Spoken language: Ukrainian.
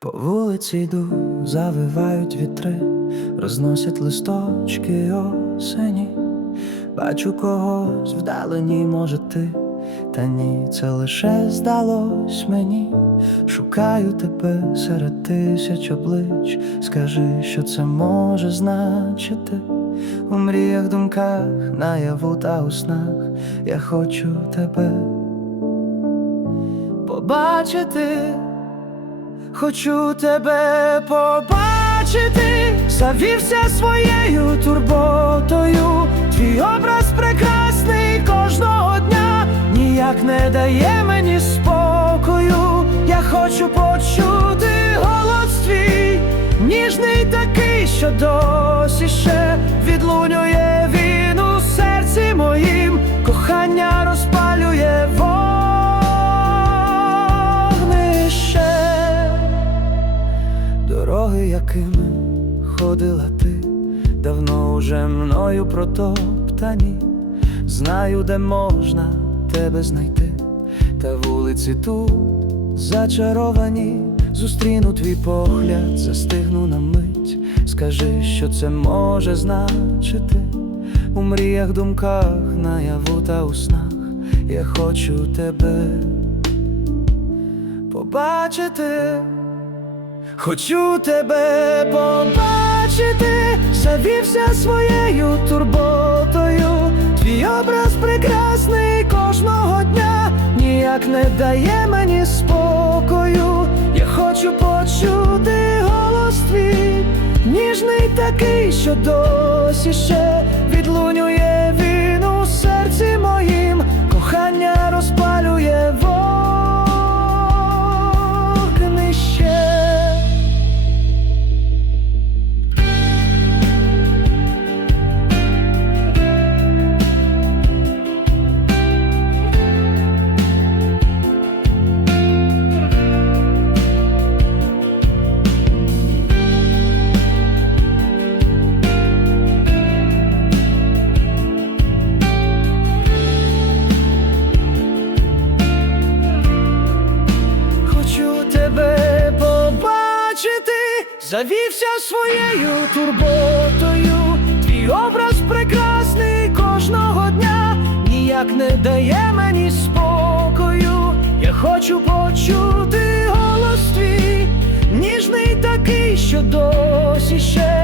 По вулиці йду, завивають вітри, розносять листочки осені. Бачу когось вдалині, може ти, та ні, це лише здалось мені. Шукаю тебе серед тисяч облич. Скажи, що це може значити. У мріях, думках, наяву та у снах я хочу тебе побачити. Хочу тебе побачити, завівся своєю турботою. Твій образ прекрасний кожного дня, ніяк не дає мені спокою. Я хочу почути голос твій, ніжний такий, що досі ще відлунює якими ходила ти, давно уже мною протоптані. Знаю, де можна тебе знайти, та вулиці тут зачаровані. Зустріну твій погляд, застигну на мить. Скажи, що це може значити у мріях, думках, наяву та у снах. Я хочу тебе побачити. Хочу тебе побачити, завівся своєю турботою. Твій образ прекрасний кожного дня, ніяк не дає мені спокою. Я хочу почути голос твій, ніжний такий, що досі ще відлунює Чи ти завівся своєю турботою, твій образ прекрасний кожного дня, ніяк не дає мені спокою, я хочу почути голос твій, ніжний такий, що досі ще.